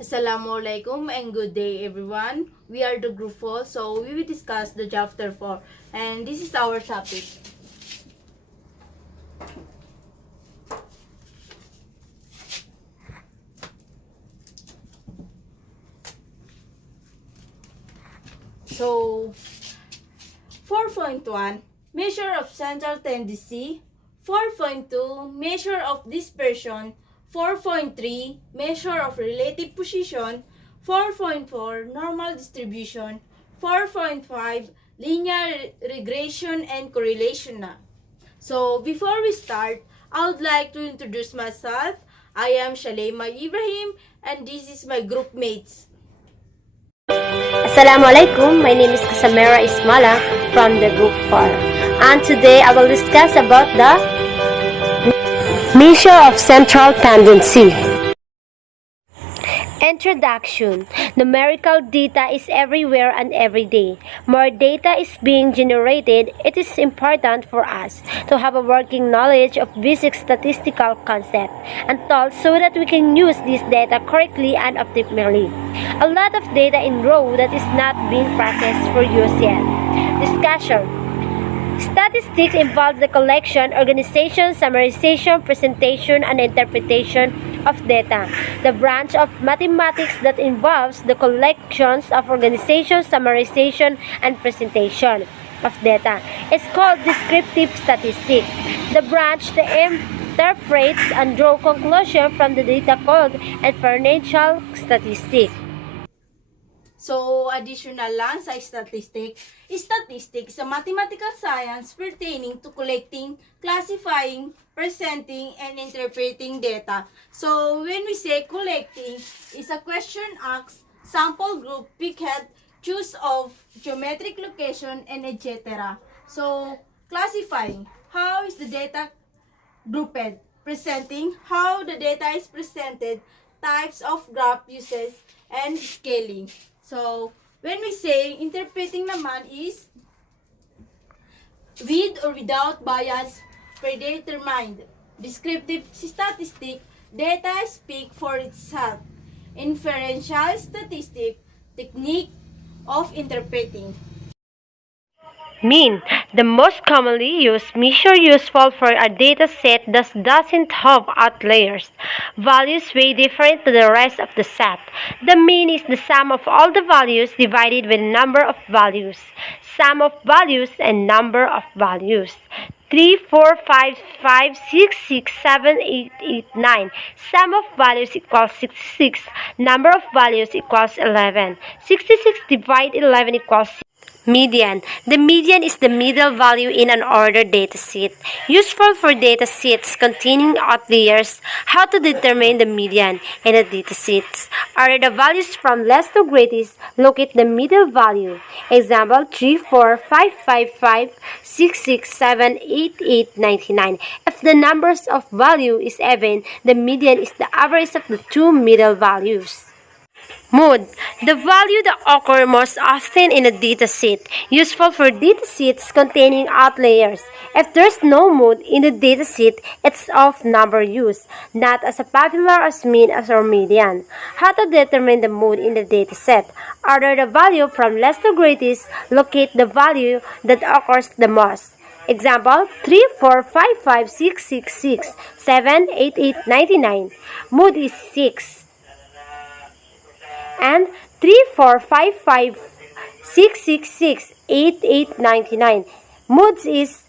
Assalamualaikum and good day everyone. We are the group 4, so we will discuss the chapter 4 and this is our topic. So 4.1 Measure of central tendency, 4.2 Measure of dispersion, 4.3 Measure of relative position, 4.4 Normal distribution, 4.5 Linear regression and correlation na. So before we start, I would like to introduce myself. I am Shalema Ibrahim and this is my group mates. Assalamualaikum, my name is Kasamera Ismala from the group 4, and today I will discuss about the measure of central tendency. Introduction. Numerical data is everywhere and every day. More data is being generated. It is important for us to have a working knowledge of basic statistical concepts and tools so that we can use this data correctly and optimally. A lot of data in raw that is not being processed for use yet. Discussion. Statistics involve the collection, organization, summarization, presentation, and interpretation of data. The branch of mathematics that involves the collections of organization, summarization, and presentation of data is called descriptive statistics. The branch that interprets and draws conclusions from the data called inferential statistics. So, additional lang sa statistics is a mathematical science pertaining to collecting, classifying, presenting, and interpreting data. So, when we say collecting, is a question asked, sample group, picked, choose of, geometric location, and etc. So, classifying, how is the data grouped? Presenting, how the data is presented, types of graph uses, and scaling. So, when we say interpreting naman is with or without bias predetermined. Descriptive statistic, data speak for itself. Inferential statistic, technique of interpreting. Mean. The most commonly used measure useful for a data set that doesn't have outliers. Values way different to the rest of the set. The mean is the sum of all the values divided by the number of values. Sum of values and number of values. 3, 4, 5, 5, 6, 6, 7, 8, 8, 9. Sum of values equals 66. Number of values equals 11. 66 divided 11 equals 6. Median. The median is the middle value in an ordered dataset. Useful for datasets containing outliers. How to determine the median in the datasets. Order the values from least to greatest. Locate the middle value. Example 3, 4, 5, 5, 5, 6, 6, 7, 8, 8, 99. If the numbers of value is even, the median is the average of the two middle values. Mood. The value that occurs most often in a dataset. Useful for datasets containing outliers. If there's no mood in the dataset, it's of number used, not as popular as mean or median. How to determine the mood in the dataset? Order the value from least to greatest. Locate the value that occurs the most. Example 3, 4, 5, 5, 6, 6, 6, 7, 8, 8, 99. Mood is 6. And 3, 4, 5, 5, 6, 6, 6, 8, 8, 99. Moods is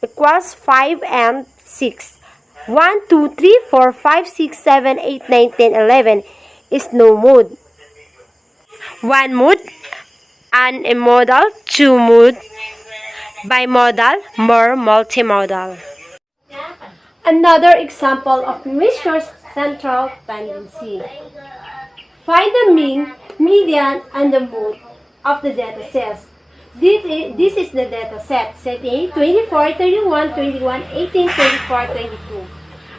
equals 5 and 6. 1, 2, 3, 4, 5, 6, 7, 8, 9, 10, 11 is no mood. 1 mood, unimodal, 2 mood, bimodal, more multimodal. Another example of measures central tendency. Find the mean, median, and the mood of the data sets. This is the data set. Set A, 24, 31, 21, 18, 24, 22.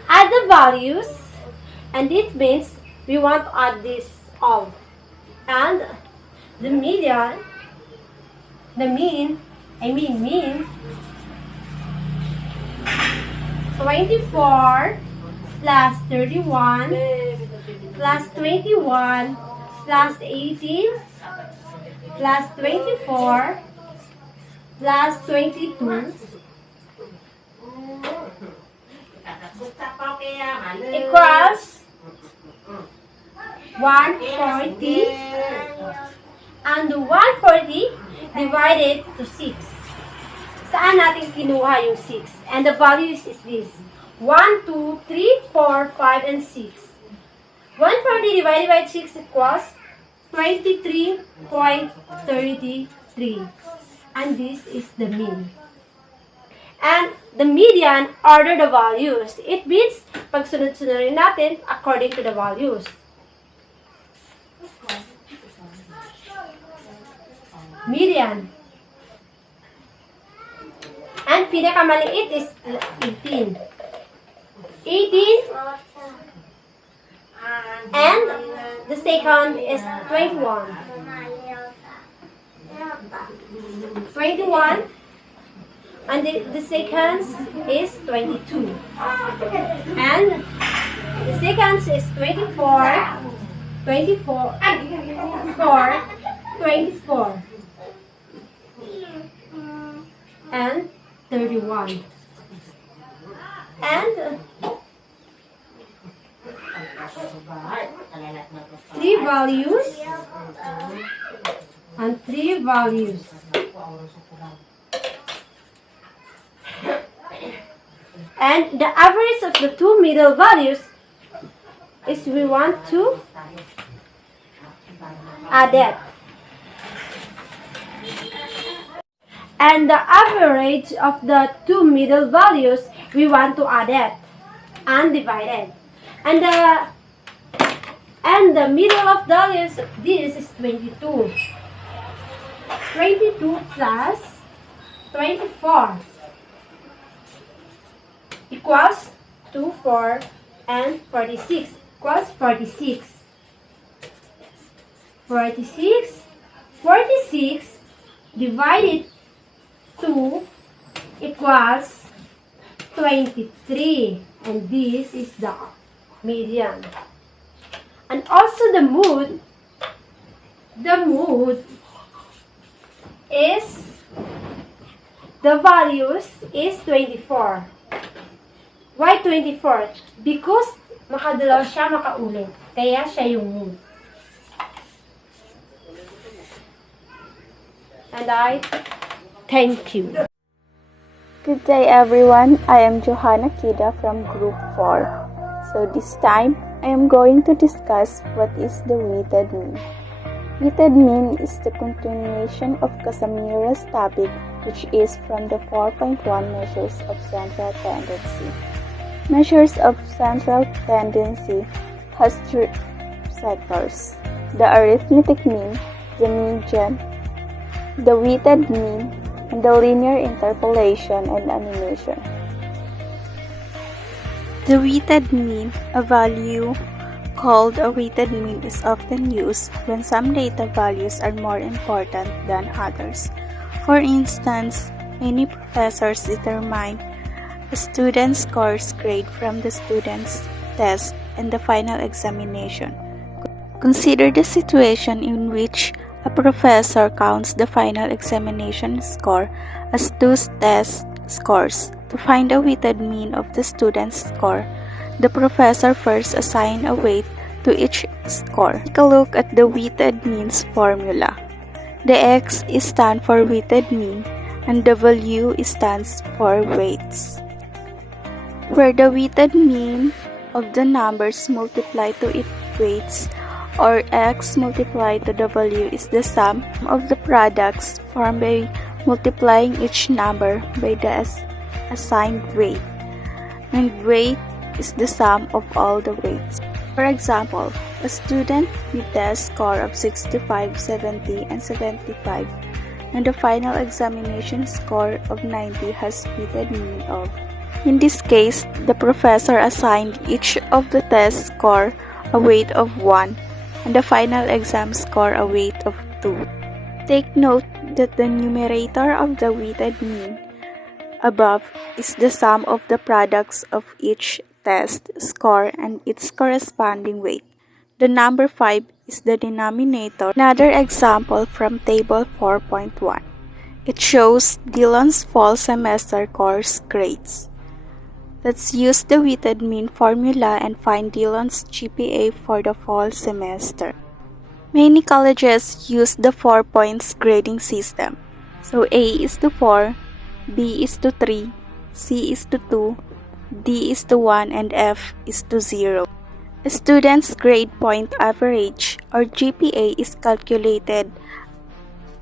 Add the values, and it means we want to add this all. And the median, mean, 24 plus 31 plus 21 plus 18 plus 24 plus 22 equals 140, and 140 divided to 6. Saan natin kinuha yung 6? And the values is this. 1, 2, 3, 4, 5, and 6. 140 divided by 6 equals 23.33. And this is the mean. And the median order the values. It means, pagsunod-sunodin natin according to the values. Median. And pinakamaliit is 18. 18. And the second is 21. 21. And the second is 22. And the second is 24. 24. 24. And 31. And three values and three values. And the average of the two middle values is we want to add it. And the average of the two middle values we want to add it and divide it. And the middle of values of this is 22. 22 plus 24 equals 2, 4, and 46 equals 46. 46 divided 2 equals 23, and this is the median. And also the mood is, the values is 24. Why 24? Because makadalaw siya makaulit. Kaya siya yung mood. And I thank you. Good day everyone, I am Johanna Kida from Group 4. So this time, I am going to discuss what is the weighted mean. Weighted mean is the continuation of Casamira's topic, which is from the 4.1 measures of central tendency. Measures of central tendency has three sectors: the arithmetic mean, the median, the weighted mean, and the linear interpolation and animation. The weighted mean, a value called a weighted mean, is often used when some data values are more important than others. For instance, many professors determine a student's course grade from the student's test and the final examination. Consider the situation in which a professor counts the final examination score as two test scores. To find the weighted mean of the student's score, the professor first assigns a weight to each score. Take a look at the weighted means formula. The X stands for weighted mean and the W stands for weights, where the weighted mean of the numbers multiplied to its weights, or X multiplied to the value, is the sum of the products formed by multiplying each number by the assigned weight, and weight is the sum of all the weights. For example, a student with a score of 65, 70, and 75, and the final examination score of 90 has weighted mean of. In this case, the professor assigned each of the test score a weight of 1, and the final exam score a weight of 2. Take note that the numerator of the weighted mean above is the sum of the products of each test score and its corresponding weight. The number 5 is the denominator. Another example from table 4.1. It shows Dylan's fall semester course grades. Let's use the weighted mean formula and find Dylan's GPA for the fall semester. Many colleges use the 4 points grading system. So A is to 4, B is to 3, C is to 2, D is to 1, and F is to 0. A student's grade point average or GPA is calculated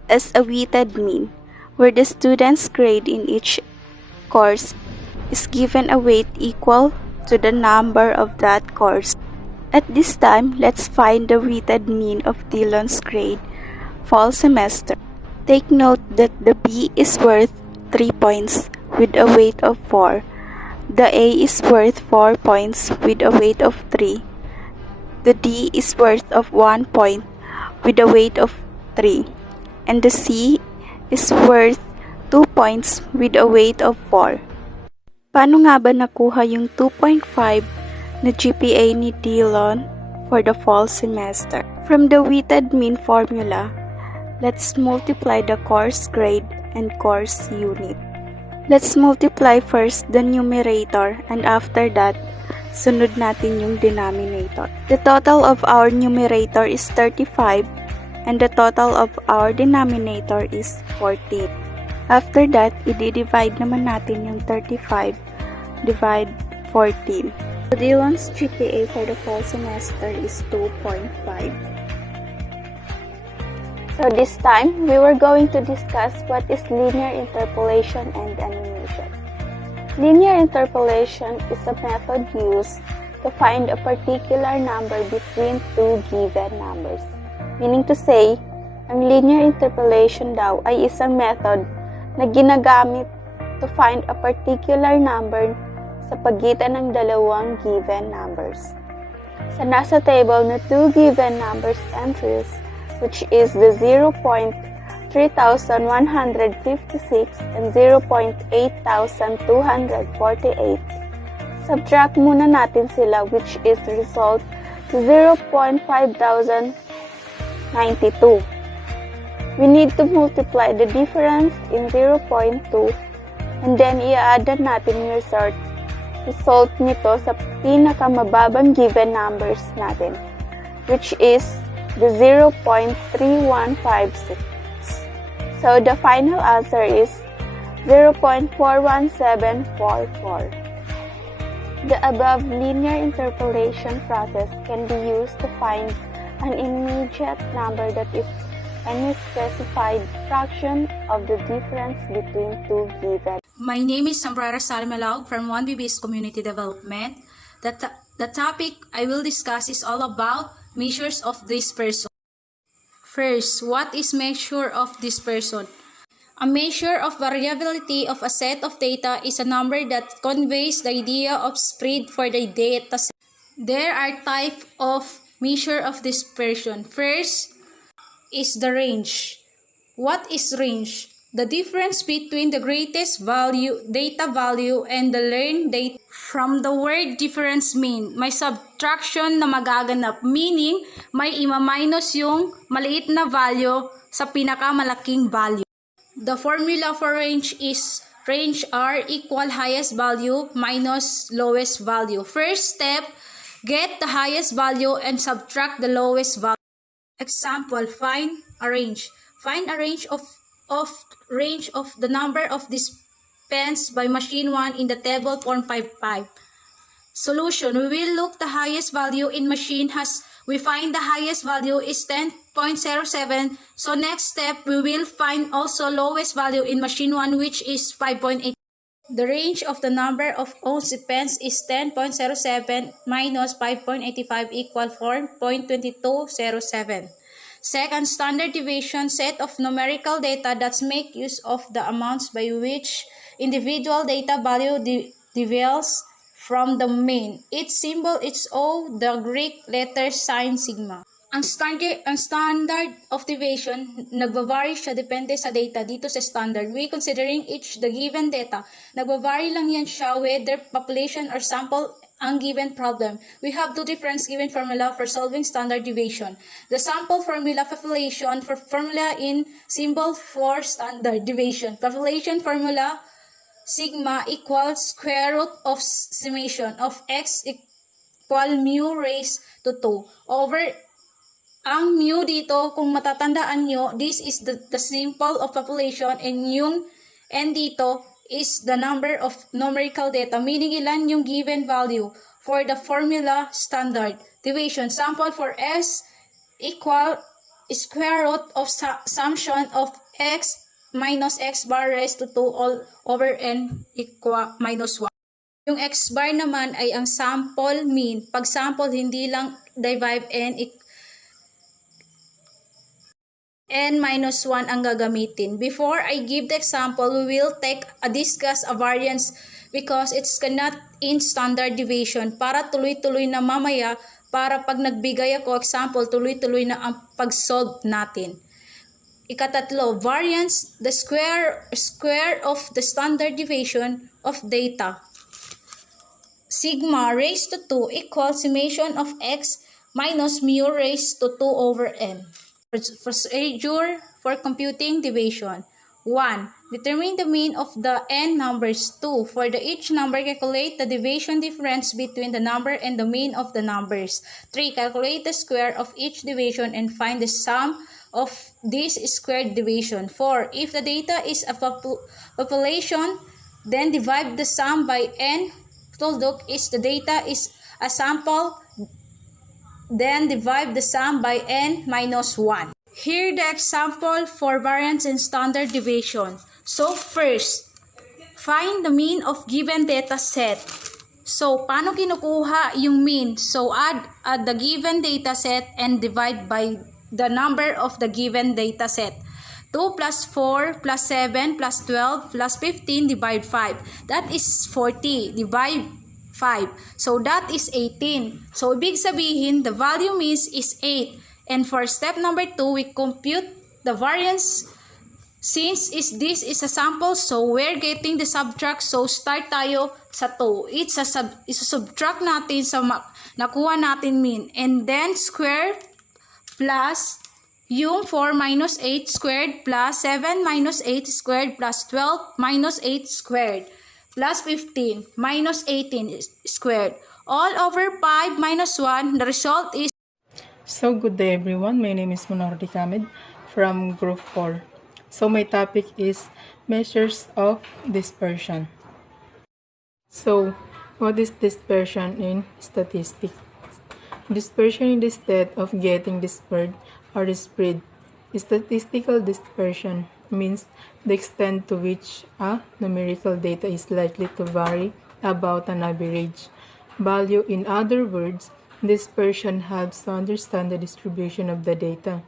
as a weighted mean, where the student's grade in each course is given a weight equal to the number of that course. At this time, let's find the weighted mean of Dylan's grade fall semester. Take note that the B is worth 3 points with a weight of 4. The A is worth 4 points with a weight of 3. The D is worth of 1 point with a weight of 3. And the C is worth 2 points with a weight of 4. Paano nga ba nakuha yung 2.5 na GPA ni Dylan for the fall semester? From the weighted mean formula, let's multiply the course grade and course unit. Let's multiply first the numerator and after that, sunod natin yung denominator. The total of our numerator is 35 and the total of our denominator is 14. After that, i-divide naman natin yung 35 divide 14. So Dylan's GPA for the fall semester is 2.5. So this time, we were going to discuss what is linear interpolation and animation. Linear interpolation is a method used to find a particular number between two given numbers. Meaning to say, ang linear interpolation daw ay isang method na ginagamit to find a particular number sa pagitan ng dalawang given numbers. Sa nasa table na two given numbers entries, which is the 0.3156 and 0.8248. Subtract muna natin sila, which is result to 0.5092. We need to multiply the difference in 0.2 and then i-add natin yung result nito sa pinakamababang given numbers natin, which is the 0.3156. So the final answer is 0.41744. The above linear interpolation process can be used to find an immediate number that is any specified fraction of the difference between two given. My name is Sambrara Salmalaug from 1BB's Community Development. The topic I will discuss is all about measures of dispersion. First, what is measure of dispersion? A measure of variability of a set of data is a number that conveys the idea of spread for the data set. There are types of measure of dispersion. First is the range. What is range? The difference between the greatest data value and the learned data. From the word difference mean, may subtraction na magaganap, meaning may ima-minus yung maliit na value sa pinakamalaking value. The formula for range is range R equal highest value minus lowest value. First step, get the highest value and subtract the lowest value. Example, find a range. Find a range of the number of dispensed by machine 1 in the table 4.5. Solution, we will look the highest value in machine we find the highest value is 10.07. So next step, we will find also lowest value in machine 1, which is 5.8. The range of the number of owned pens is 10.07 minus 5.85 equal 4.2207. Second, standard deviation, set of numerical data that make use of the amounts by which individual data value deviates from the mean. Its symbol is O, the Greek letter sign sigma. Ang standard of deviation, nagvavary siya depende sa data dito sa standard. We considering each the given data, nagvavary lang yan siya whether population or sample ang given problem. We have two different given formula for solving standard deviation. The sample formula population for formula in symbol for standard deviation. Population formula sigma equals square root of summation of x equal mu raised to 2 over ang mu dito, kung matatandaan nyo, this is the sample of population and yung n dito is the number of numerical data, meaning ilan yung given value for the formula standard deviation. Sample for S equal square root of summation of x minus x bar raised to 2 all over n equal minus 1. Yung x bar naman ay ang sample mean. Pag sample, hindi lang divide n minus 1 ang gagamitin. Before I give the example, we will discuss a variance because it's not in standard deviation para tuloy-tuloy na mamaya, para pag nagbigay ako example, tuloy-tuloy na ang pag-solve natin. Ikatatlo, variance, the square of the standard deviation of data. Sigma raised to 2 equals summation of x minus mu raised to 2 over n. Procedure for computing deviation. 1. Determine the mean of the n numbers. 2. For each number, calculate the deviation difference between the number and the mean of the numbers. 3. Calculate the square of each deviation and find the sum of this squared deviation. 4. If the data is a population, then divide the sum by n. Tuldok is the data is a sample, then divide the sum by n minus 1. Here the example for variance and standard deviation. So first, find the mean of given data set. So paano kinukuha yung mean? So add the given data set and divide by the number of the given data set. 2 plus 4 plus 7 plus 12 plus 15 divide 5. That is 40. Divide 5. So that is 18. So ibig sabihin, the value means is 8. And for step number 2, we compute the variance. Since this is a sample, so we're getting the subtract. So start tayo sa 2. Isa-subtract natin sa nakuha natin mean. And then square plus yung 4 minus 8 squared plus 7 minus 8 squared plus 12 minus 8 squared plus 15 minus 18 squared. All over 5 minus 1. The result is... So, good day everyone. My name is Munardi Kamid from Group 4. So, my topic is measures of dispersion. So, what is dispersion in statistics? Dispersion is the state of getting dispersed or spread. Statistical dispersion means the extent to which a numerical data is likely to vary about an average value. In other words, dispersion helps to understand the distribution of the data.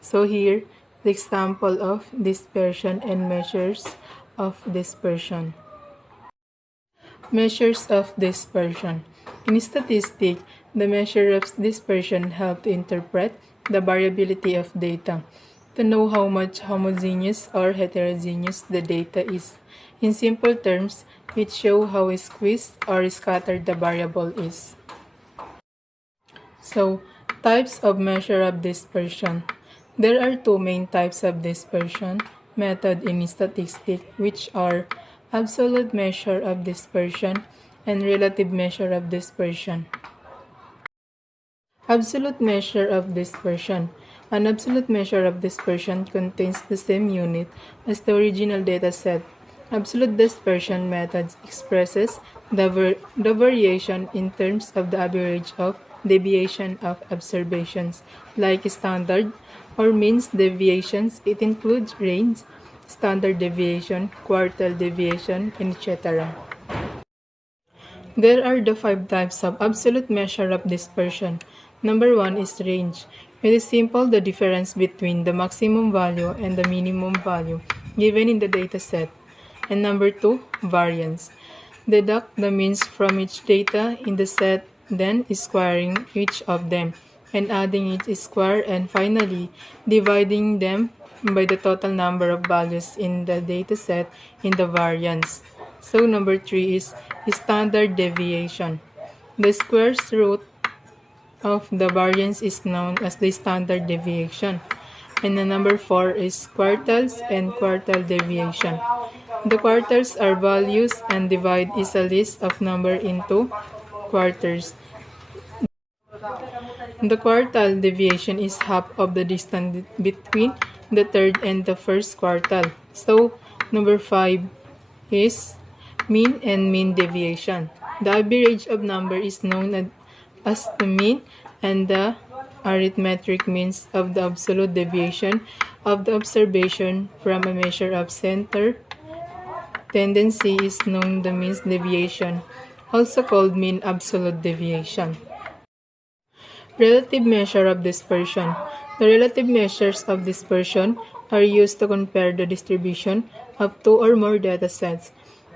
So here, the example of dispersion and measures of dispersion. Measures of dispersion. In statistics, the measure of dispersion help to interpret the variability of data, to know how much homogeneous or heterogeneous the data is. In simple terms, it shows how squeezed or scattered the variable is. So, types of measure of dispersion. There are two main types of dispersion method in statistics, which are absolute measure of dispersion and relative measure of dispersion. Absolute measure of dispersion. An absolute measure of dispersion contains the same unit as the original data set. Absolute dispersion method expresses the variation in terms of the average of deviation of observations, like standard or means deviations. It includes range, standard deviation, quartile deviation, etc. There are the 5 types of absolute measure of dispersion. Number 1 is range. It is simple, the difference between the maximum value and the minimum value given in the data set. And number 2, variance. Deduct the means from each data in the set, then squaring each of them and adding each square, and finally dividing them by the total number of values in the data set in the variance. So number 3 is standard deviation. The square root of the variance is known as the standard deviation. And the number 4 is quartiles and quartile deviation. The quartiles are values and divide is a list of number into quarters. The quartile deviation is half of the distance between the third and the first quartile. So, number 5 is mean and mean deviation. The average of number is known as the mean, and the arithmetic means of the absolute deviation of the observation from a measure of center tendency is known the mean deviation, also called mean absolute deviation. Relative measure of dispersion. The relative measures of dispersion are used to compare the distribution of two or more data sets.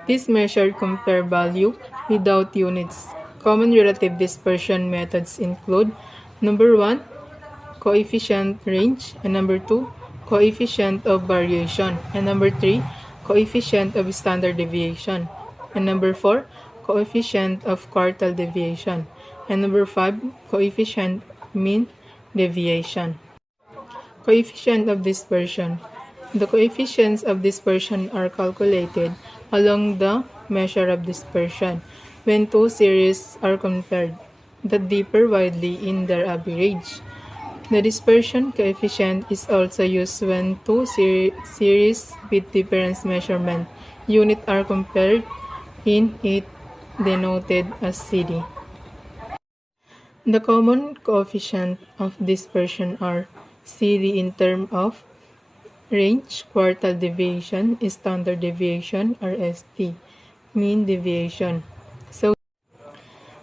These measures compare value without units. Common relative dispersion methods include number 1, coefficient range, and number 2, coefficient of variation, and number 3, coefficient of standard deviation, and number 4, coefficient of quartile deviation, and number 5, coefficient mean deviation. Coefficient of dispersion. The coefficients of dispersion are calculated along the measure of dispersion when two series are compared that differ widely in their average. The dispersion coefficient is also used when two series with different measurement units are compared, in it denoted as CD. The common coefficient of dispersion are CD in terms of range, quartile deviation, standard deviation, or ST, mean deviation. So,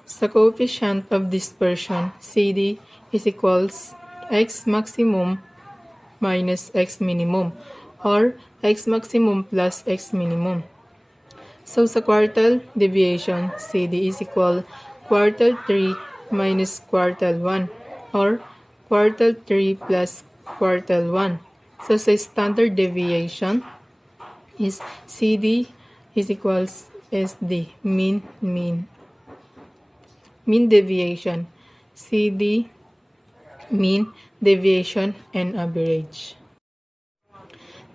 sa coefficient of dispersion, CD is equals x maximum minus x minimum, or x maximum plus x minimum. So, sa quartile deviation, CD is equal quartile 3 minus quartile 1, or quartile 3 plus quartile 1. So, sa standard deviation is CD is equals SD, mean deviation, CD, mean deviation, and average.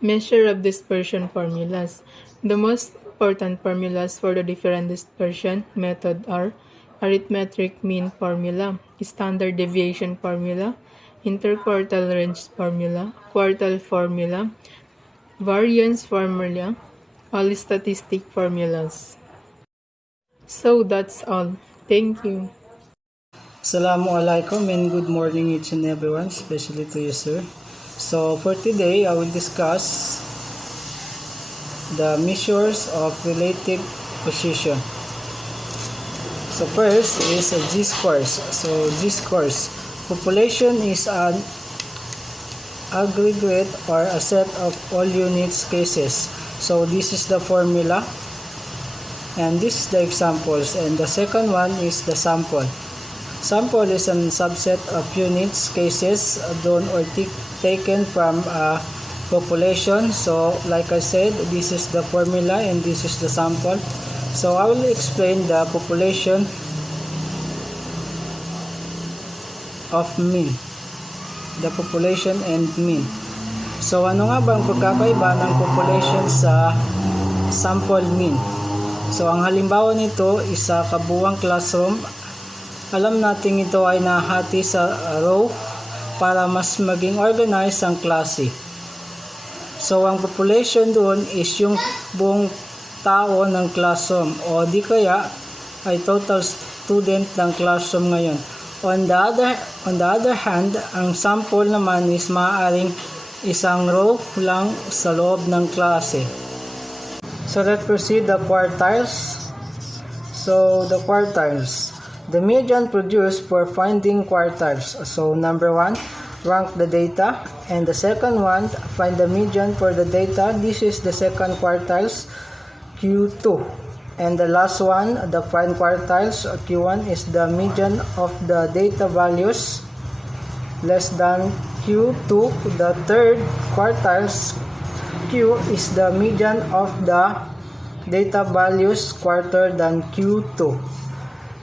Measure of dispersion formulas. The most important formulas for the different dispersion method are arithmetic mean formula, standard deviation formula, interquartile range formula, quartile formula, variance formula, all statistic formulas. So that's all. Thank you. Assalamualaikum and good morning each and everyone, especially to you, sir. So for today, I will discuss the measures of relative position. So first is G-scores. So G-scores, population is an aggregate or a set of all units cases. So this is the formula, and this is the examples, and the second one is the sample. Sample is a subset of units cases done or taken from a population. So like I said, this is the formula and this is the sample. So I will explain the population of mean, the population and mean. So ano nga ba ang pagkakaiba ng population sa sample mean? So ang halimbawa nito is sa kabuuang classroom. Alam natin ito ay nahati sa row para mas maging organized ang klase. So ang population doon is yung buong tao ng classroom, o di kaya ay total student ng classroom ngayon. On the other hand, ang sample naman is maaaring isang row lang sa loob ng klase. So let's proceed the quartiles. So the quartiles. The median produced for finding quartiles. So number 1, rank the data, and the second one, find the median for the data. This is the second quartiles, Q2. And the last one, the find quartiles, Q1 is the median of the data values less than Q2. The third quartiles, Q, is the median of the data values greater than Q2.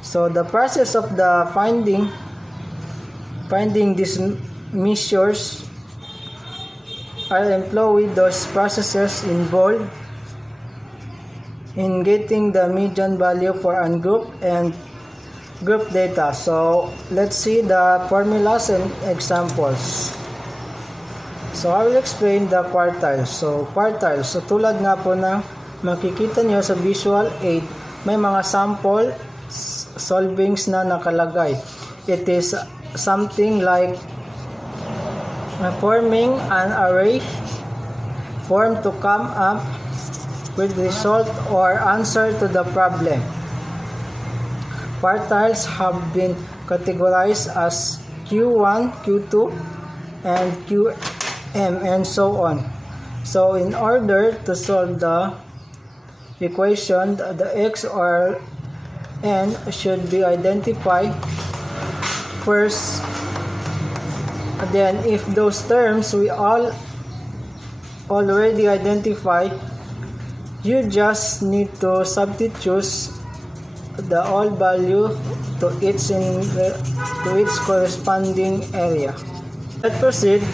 So the process of the finding these measures are employed. Those processes involved in getting the median value for ungroup and group data. So let's see the formulas and examples. So I will explain the quartiles. So quartiles, so tulad nga po ng makikita nyo sa visual aid, may mga sample solvings na nakalagay. It is something like forming an array form to come up with result or answer to the problem. Quartiles have been categorized as Q1, Q2, and Qm, and so on. So in order to solve the equation, the x or n should be identified first. Then if those terms we all already identified, you just need to substitute the all value to its corresponding area. Let's proceed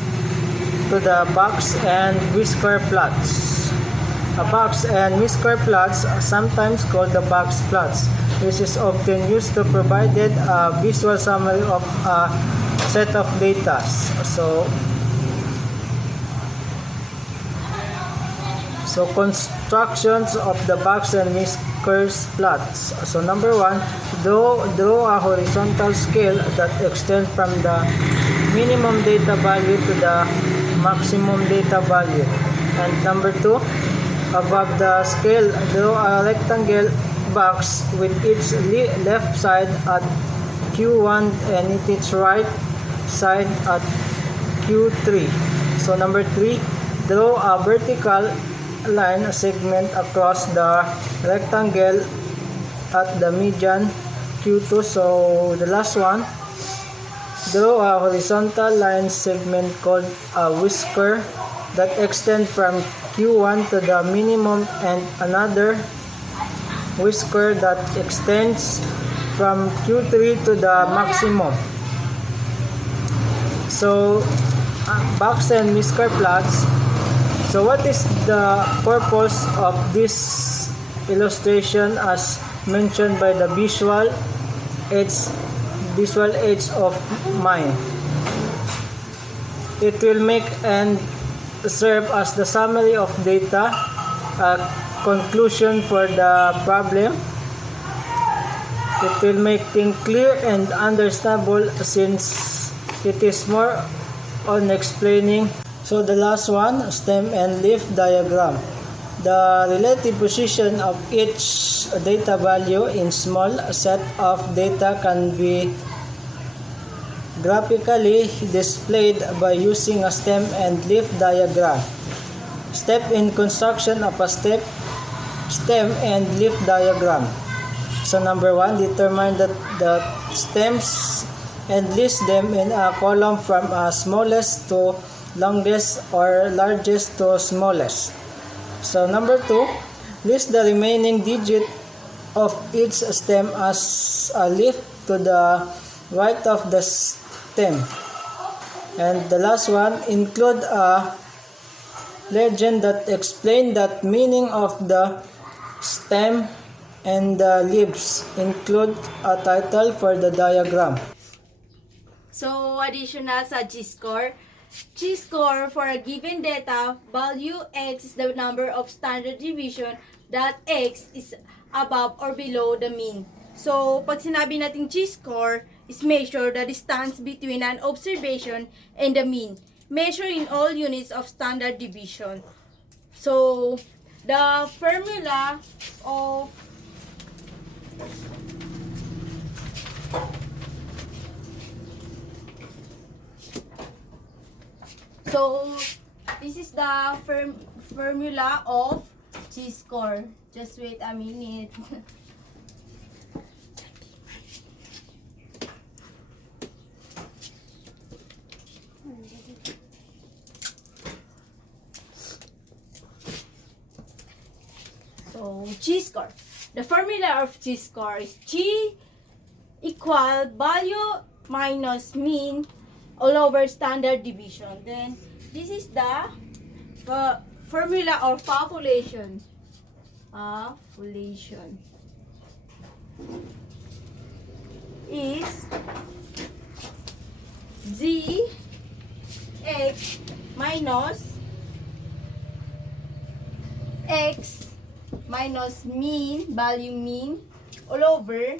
to the box and whisker plots. A box and whisker plots are sometimes called the box plots. This is often used to provide a visual summary of a set of data. So constructions of the box and whiskers plots. So number one, draw a horizontal scale that extends from the minimum data value to the maximum data value. And number two, above the scale, draw a rectangle box with its left side at Q1 and its right side at Q3. So number three, draw a vertical line segment across the rectangle at the median Q2. So the last one, draw a horizontal line segment called a whisker that extends from Q1 to the minimum and another whisker that extends from Q3 to the maximum. So box and whisker plots. So what is the purpose of this illustration as mentioned by the visual aids of mine? It will make and serve as the summary of data, a conclusion for the problem. It will make things clear and understandable since it is more on explaining. So the last one, stem and leaf diagram. The relative position of each data value in small set of data can be graphically displayed by using a stem and leaf diagram. Step in construction of a stem and leaf diagram. So number one, determine that the stems and list them in a column from smallest to longest or largest to smallest. So number two, list the remaining digit of each stem as a leaf to the right of the stem. And the last one, include a legend that explains the meaning of the stem and the leaves. Include a title for the diagram. So additional sa G-score. G-score for a given data value x is the number of standard deviation that x is above or below the mean. So, pag sinabi natin G-score is measure the distance between an observation and the mean. Measure in all units of standard deviation. So, the formula of this is the formula of G-score. Just wait a minute. So, G-score. The formula of G-score is G equal value minus mean all over standard deviation. Then this is the formula or population. Population is z x minus x minus mean, value mean, all over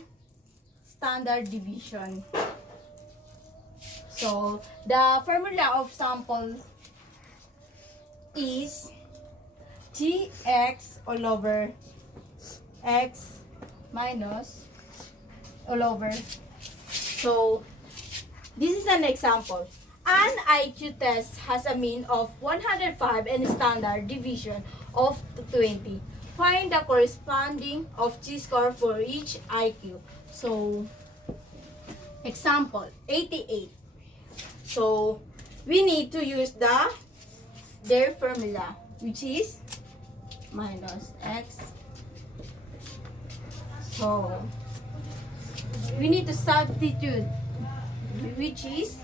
standard deviation. So, the formula of sample is gx all over x minus all over. So, this is an example. An IQ test has a mean of 105 and standard deviation of 20. Find the corresponding of T-score for each IQ. So, example, 88. So, we need to use their formula, which is minus x. So, we need to substitute, which is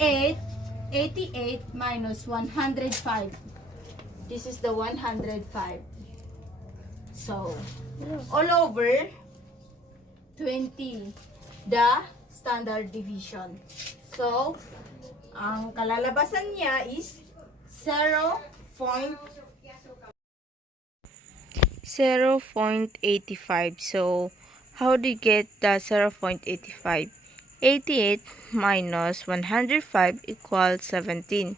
88 minus 105. This is the 105. So, all over 20, the standard deviation. So, ang kalalabasan niya is 0.85. So, how do you get the 0.85? 88 minus 105 equals 17.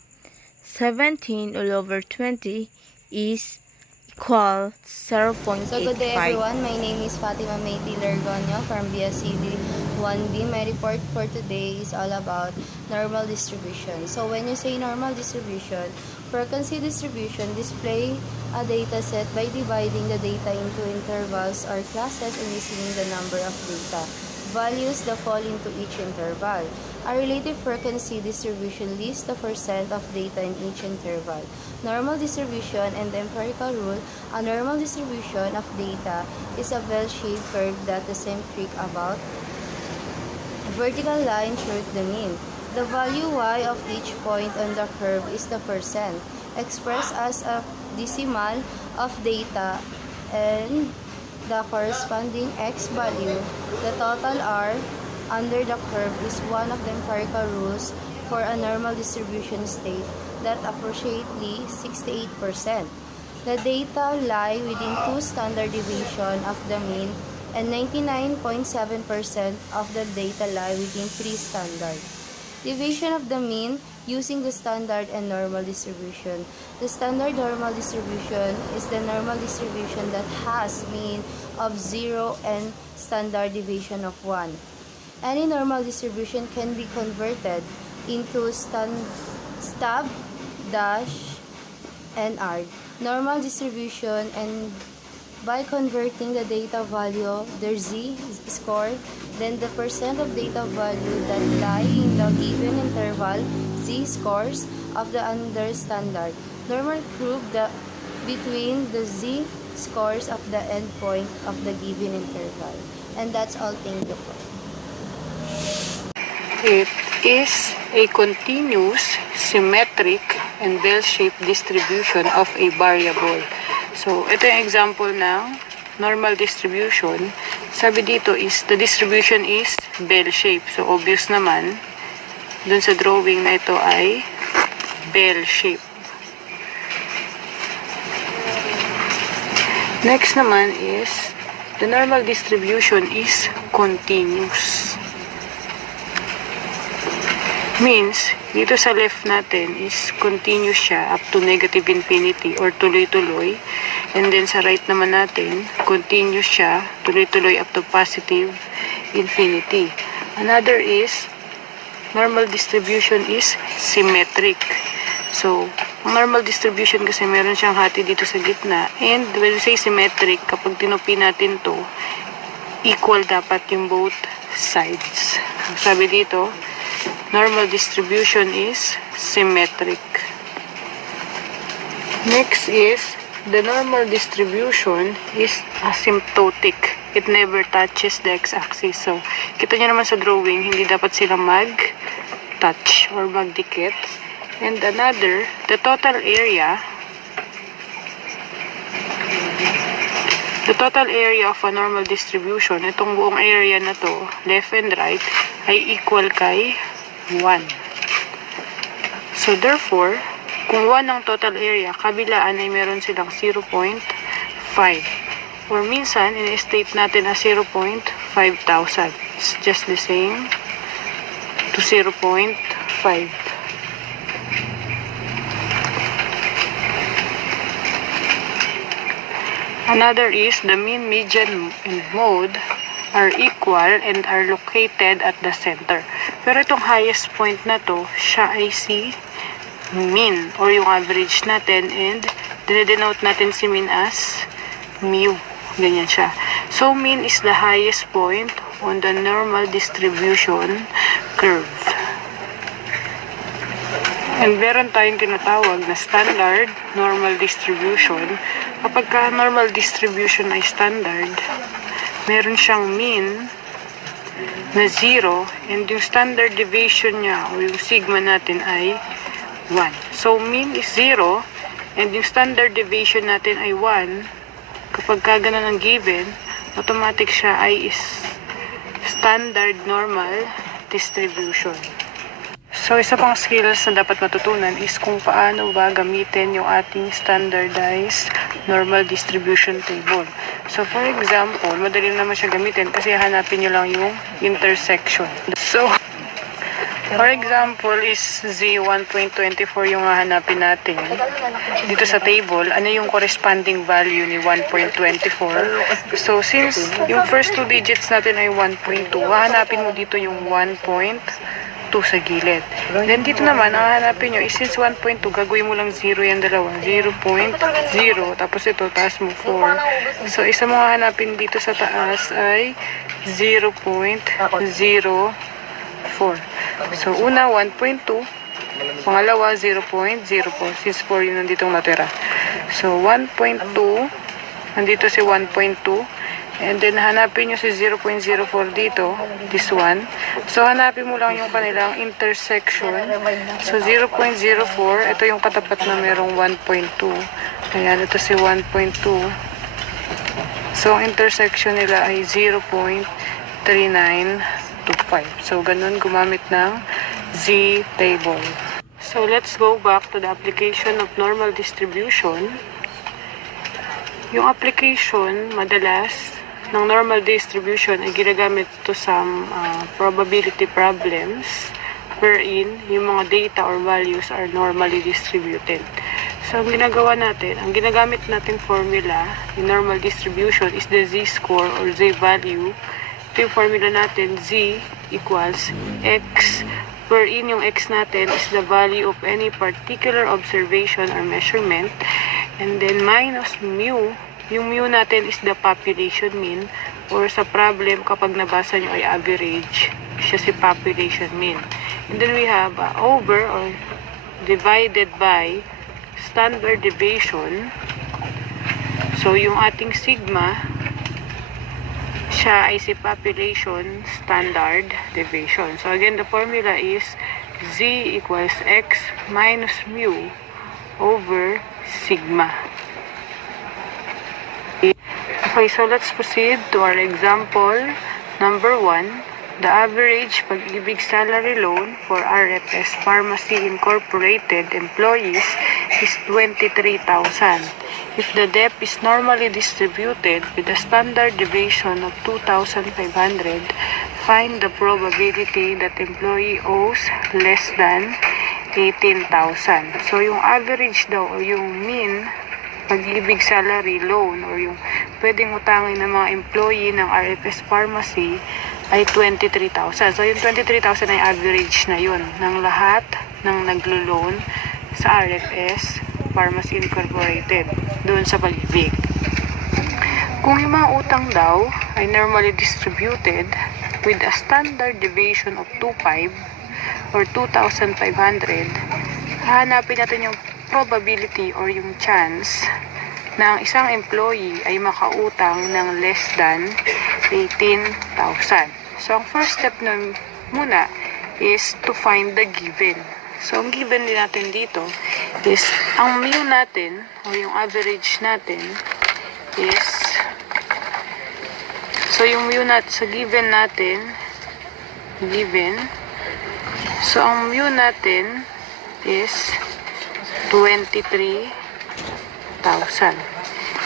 17 all over 20 is equal 0.85. So good day everyone, my name is Fatima Mayti Largonio from BSCD 1B. My report for today is all about normal distribution. So when you say normal distribution, frequency distribution display a data set by dividing the data into intervals or classes and using the number of data values that fall into each interval. A relative frequency distribution lists the percent of data in each interval. Normal distribution and the empirical rule. A normal distribution of data is a bell-shaped curve that the symmetric about vertical line shows the mean. The value y of each point on the curve is the percent, expressed as a decimal of data, and the corresponding x value. The total r under the curve is one of the empirical rules for a normal distribution state that approximately 68%. The data lie within 2 standard deviation of the mean, and 99.7% of the data lie within 3 standard deviation of the mean using the standard and normal distribution. The standard normal distribution is the normal distribution that has mean of 0 and standard deviation of 1. Any normal distribution can be converted into stab, dash, and r. Normal distribution, and by converting the data value, their z-score, then the percent of data value that lie in the given interval, z-scores of the under standard. Normal group between the z-scores of the endpoint of the given interval. And that's all. Thank you. It is a continuous, symmetric, and bell-shaped distribution of a variable. So, ito yung example ng normal distribution. Sabi dito is, the distribution is bell-shaped. So, obvious naman, dun sa drawing na ito ay bell-shaped. Next naman is, the normal distribution is continuous. Means, dito sa left natin is continuous siya up to negative infinity or tuloy-tuloy. And then sa right naman natin, continuous siya, tuloy-tuloy up to positive infinity. Another is, normal distribution is symmetric. So, ang normal distribution kasi meron siyang hati dito sa gitna. And when we say symmetric, kapag tinupi natin to, equal dapat yung both sides. Sabi dito, normal distribution is symmetric. Next is, the normal distribution is asymptotic. it never touches the x-axis. So, kita nyo naman sa drawing, hindi dapat sila mag-touch or magdikit. And another, the total area of a normal distribution, itong buong area na to, left and right, ay equal kay 1. So, therefore, kung 1 ang total area, kabilaan ay meron silang 0.5. Or minsan, in-state natin na 0.5,000. It's just the same to 0.5. Another is the mean, median, and mode are equal and are located at the center. Pero itong highest point na to, siya ay si mean or yung average natin, and dinedenote natin si mean as mu. Ganyan siya. So, mean is the highest point on the normal distribution curve. And meron tayong tinatawag na standard normal distribution. Kapag ka normal distribution ay standard, meron siyang mean na 0, and yung standard deviation niya o yung sigma natin ay 1. So, mean is 0, and yung standard deviation natin ay 1. Kapag ka ganun ang given, automatic siya ay standard normal distribution. So, isa pang skills na dapat matutunan is kung paano ba gamitin yung ating standardized normal distribution table. So, for example, madali naman siya gamitin kasi hanapin nyo lang yung intersection. So, for example, is Z1.24 yung hahanapin natin. Dito sa table, ano yung corresponding value ni 1.24? So, since yung first two digits natin ay 1.2, hahanapin mo dito yung 1.2 sa gilid. Then, dito naman, ang hahanapin nyo is since 1.2, gagawin mo lang 0 yung dalawa. 0.0, tapos ito, taas mo 4. So, isa mo hahanapin dito sa taas ay 0.04. So, una, 1.2. Pangalawa, 0.04. Since 4 yun nanditong natira. So, 1.2. Nandito si 1.2. And then, hanapin nyo si 0.04 dito. This one. So, hanapin mo lang yung kanilang intersection. So, 0.04. Ito yung katapat na merong 1.2. Ayan, ito si 1.2. So, ang intersection nila ay 0.39. So, ganun gumamit ng Z-table. So, let's go back to the application of normal distribution. Yung application, madalas, ng normal distribution ay ginagamit to some probability problems wherein yung mga data or values are normally distributed. So, ang ginagawa natin, ang ginagamit natin formula in normal distribution is the z-score or z-value. Ito yung formula natin, z equals x, wherein yung x natin is the value of any particular observation or measurement, and then minus mu. Yung mu natin is the population mean, or sa problem kapag nabasa nyo ay average, siya si population mean. And then we have over or divided by standard deviation. So yung ating sigma, siya ay si population standard deviation. So again, the formula is z equals x minus mu over sigma. Okay, so let's proceed to our example number 1. The average pag-ibig salary loan for RFS Pharmacy Incorporated employees is 23,000. If the debt is normally distributed with a standard deviation of 2,500, find the probability that employee owes less than 18,000. So, yung average daw o yung mean pag-ibig salary loan or yung pwedeng utangin ng mga employee ng RFS Pharmacy ay 23,000. So, yung 23,000 ay average na yun ng lahat ng naglo-loan sa RFS Pharmacy Incorporated doon sa pag-ibig. Kung yung mga utang daw ay normally distributed with a standard deviation of 2,500 or 2,500, hahanapin natin yung probability or yung chance na ang isang employee ay makautang ng less than 18,000. So, ang first step nun muna is to find the given. So, ang given din natin dito is ang mu natin o yung average natin is, so yung mu natin sa given natin, so ang mu natin is 23,000.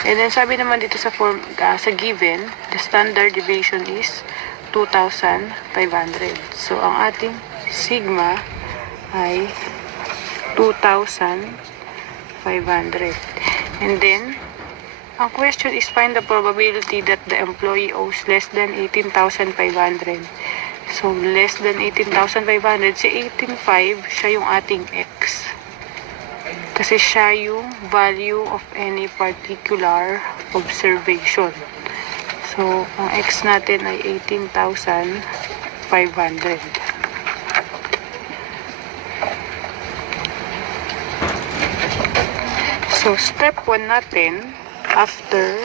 And then sabi naman dito sa sa given, the standard deviation is 2,500. So ang ating sigma ay 2,500. And then ang question is find the probability that the employee owes less than 18,500. So less than 18,500, si 18,500 siya yung ating x. Kasi siya yung value of any particular observation. So, ang x natin ay 18,500. So, step 1 natin, after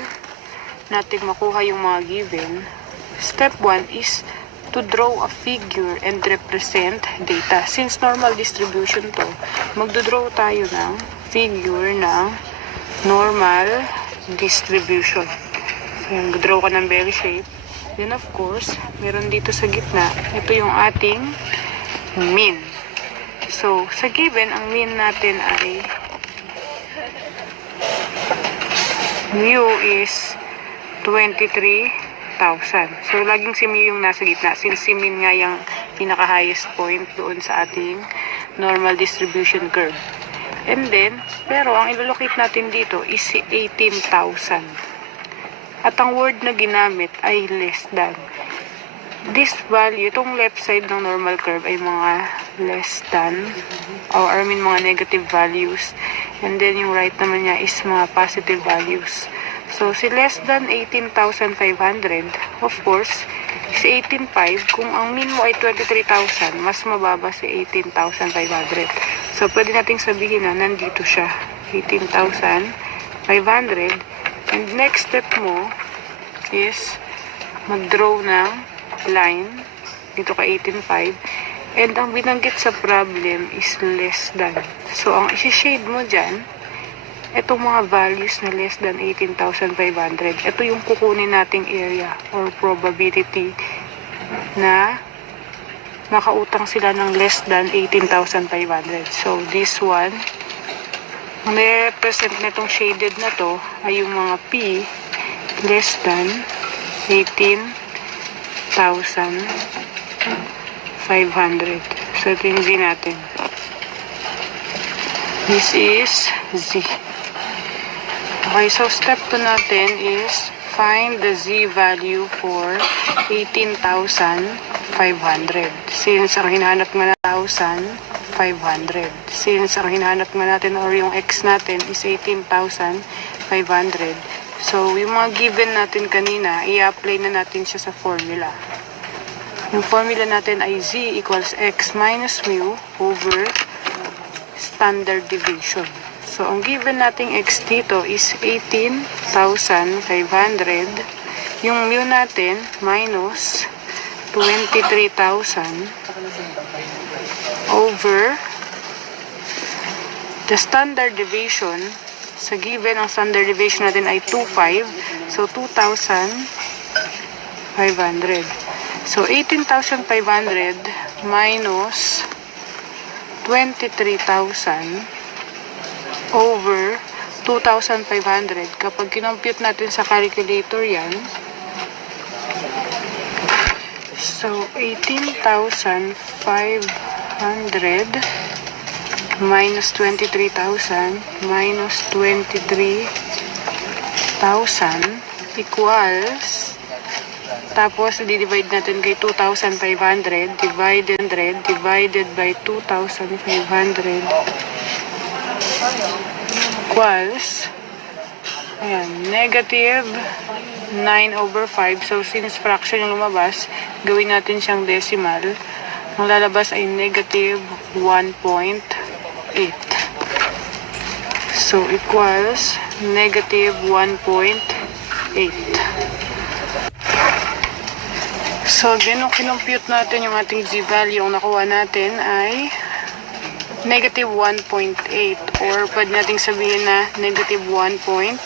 natin makuha yung mga given, step 1 is to draw a figure and represent data. Since normal distribution to, magdodraw tayo ng figure ng normal distribution. So, magdodraw ka ng bell shape. Then, of course, meron dito sa gitna, ito yung ating mean. So, sa given, ang mean natin ay mu is 23,000. So, laging si mu yung nasa gitna. Since si mean nga yung pinaka-highest point doon sa ating normal distribution curve. And then, pero ang ilolocate natin dito is si 18,000. At ang word na ginamit ay less than. This value, itong left side ng normal curve ay mga less than, or I mean mga negative values. And then yung right naman niya is mga positive values. So, si less than 18,500, of course, si 18,500, kung ang min mo ay 23,000, mas mababa si 18,500. So, pwede nating sabihin na nandito siya, 18,500. And next step mo is mag-draw ng line, dito ka 18,500. And ang binanggit sa problem is less than. So, ang isi-shade mo dyan, itong mga values na less than 18,500, ito yung kukunin nating area or probability na nakautang sila ng less than 18,500. So, this one, ang represent na itong shaded na to ay yung mga P less than 18,500. So, ito yung Z natin. This is Z. Okay, so step 2 natin is find the Z value for 18,500. Since ang hinahanap nga na 1,500. Since ang hinahanap nga natin or yung X natin is 18,500. So, yung mga given natin kanina, i-apply na natin siya sa formula. Yung formula natin ay Z equals X minus mu over standard deviation. So, ang given nating X dito is 18,500. Yung mu natin minus 23,000 over the standard deviation. Sa given, ang standard deviation natin ay 2,500. So, 2,500. So, 18,500 minus 23,000 over 2,500. Kapag kinompute natin sa calculator yan, so 18,500 minus 23,000 minus 23,000 equals, tapos i-divide natin kay 2,500 divided by 2,500 equals, ayan, negative 9 over 5. So, since fraction yung lumabas, gawin natin siyang decimal. Ang lalabas ay negative 1.8. So, equals negative 1.8. So, again, nung kinompute natin yung ating z-value, ang nakuha natin ay negative 1.8 or pwede nating sabihin na negative 1.80.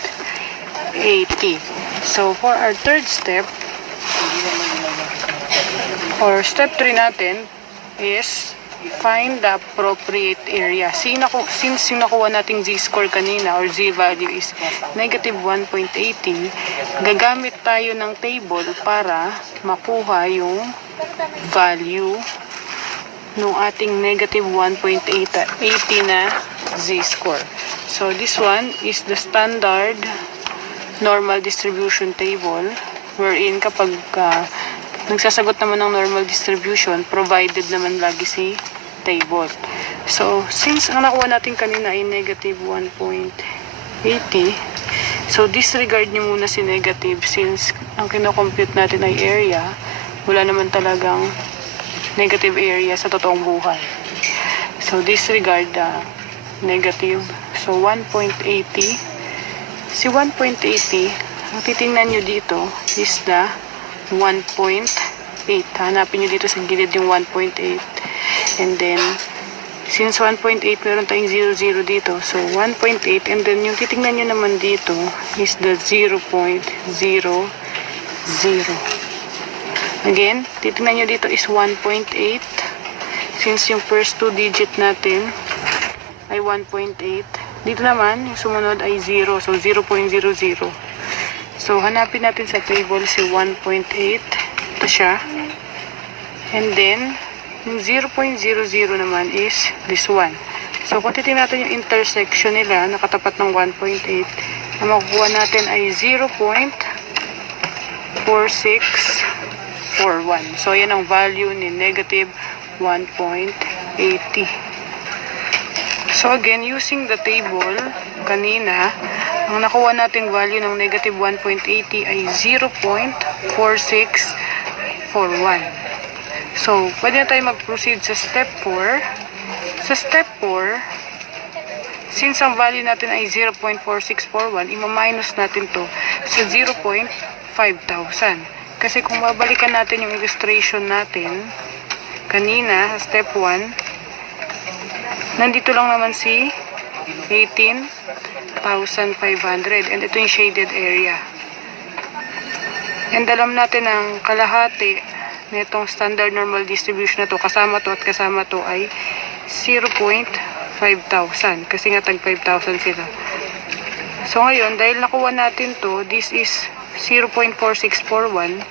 So, for our third step, or step 3 natin is find the appropriate area. Since yung nakuha nating z-score kanina or z-value is negative 1.80, gagamit tayo ng table para makuha yung value ng ating negative 1.80 na z-score. So, this one is the standard normal distribution table wherein kapag nagsasagot naman ng normal distribution, provided naman lagi si table. So, since ang nakuha natin kanina ay negative 1.80, so disregard nyo muna si negative since ang kinocompute natin ay area, wala naman talagang negative area sa totoong buhay. So, disregard the negative. So, 1.80. Si 1.80, ang titingnan nyo dito is the 1.8. Hanapin nyo dito sa gilid yung 1.8. And then, since 1.8, meron tayong 0, 0 dito. So, 1.8. And then, yung titingnan nyo naman dito is the 0.00. Again, titingnan nyo dito is 1.8. Since yung first 2 digit natin ay 1.8. Dito naman, yung sumunod ay 0. So, 0.00. So, hanapin natin sa table si 1.8. Ito siya. And then, yung 0.00 naman is this one. So, kung titignan natin yung intersection nila, nakatapat ng 1.8, ang makukuha natin ay 0.4641. So, yan ang value ni negative 1.80. So, again, using the table, kanina, ang nakuha nating value ng negative 1.80 ay 0.4641. So, pwede na tayo mag-proceed sa step 4. Sa step 4, since ang value natin ay 0.4641, ima-minus natin to sa 0.5000. Kasi kung babalikan natin yung illustration natin, kanina, sa step 1, nandito lang naman si 18,500 and ito yung shaded area. And alam natin ang kalahati nitong standard normal distribution na to, kasama to at kasama to ay 0.5000 kasi nga tag 5,000 sila. So ngayon, dahil nakuha natin to, this is 0.4641,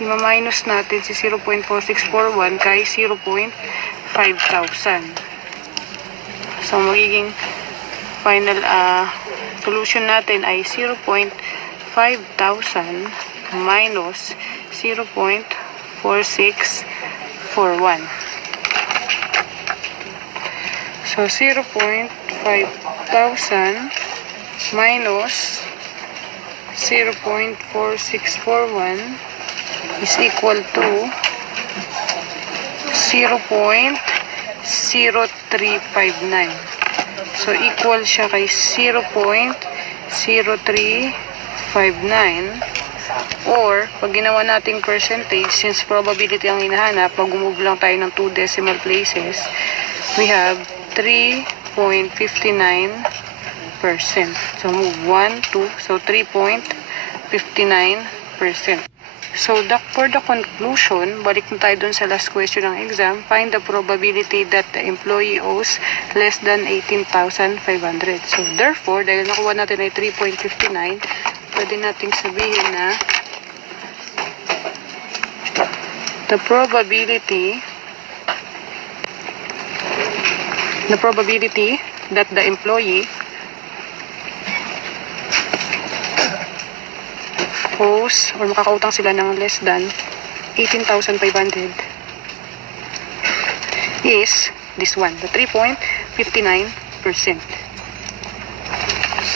ima-minus natin si 0.4641 kay 0.5000. So magiging final solution natin ay 0.5000 minus 0.4641. So 0.5000 minus 0.4641 is equal to 0.0359. So, equal siya kay 0.0359 or, pag ginawa nating percentage, since probability ang hinahanap, pag move lang tayo ng 2 decimal places, we have 3.59%. So, move 1, 2, so 3.59%. So, for the conclusion, balik na tayo dun sa last question ng exam, find the probability that the employee owes less than 18,500. So, therefore, dahil nakuha natin ay 3.59, pwede nating sabihin na the probability that the employee owes or makakautang sila ng less than 18,500 is this one, the 3.59%.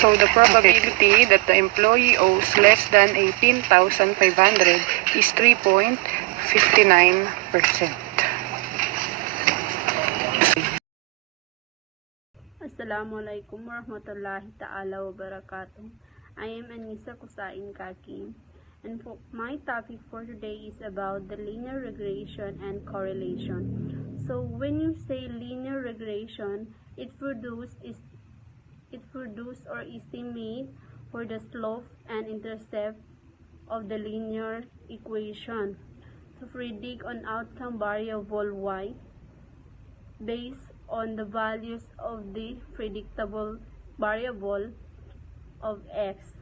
So the probability that the employee owes less than 18,500 is 3.59%. Assalamualaikum warahmatullahi ta'ala wabarakatuh. I am Anissa Kusain Kakim, and my topic for today is about the linear regression and correlation. So when you say linear regression, it produce or estimate for the slope and intercept of the linear equation to predict an outcome variable y based on the values of the predictable variable of x.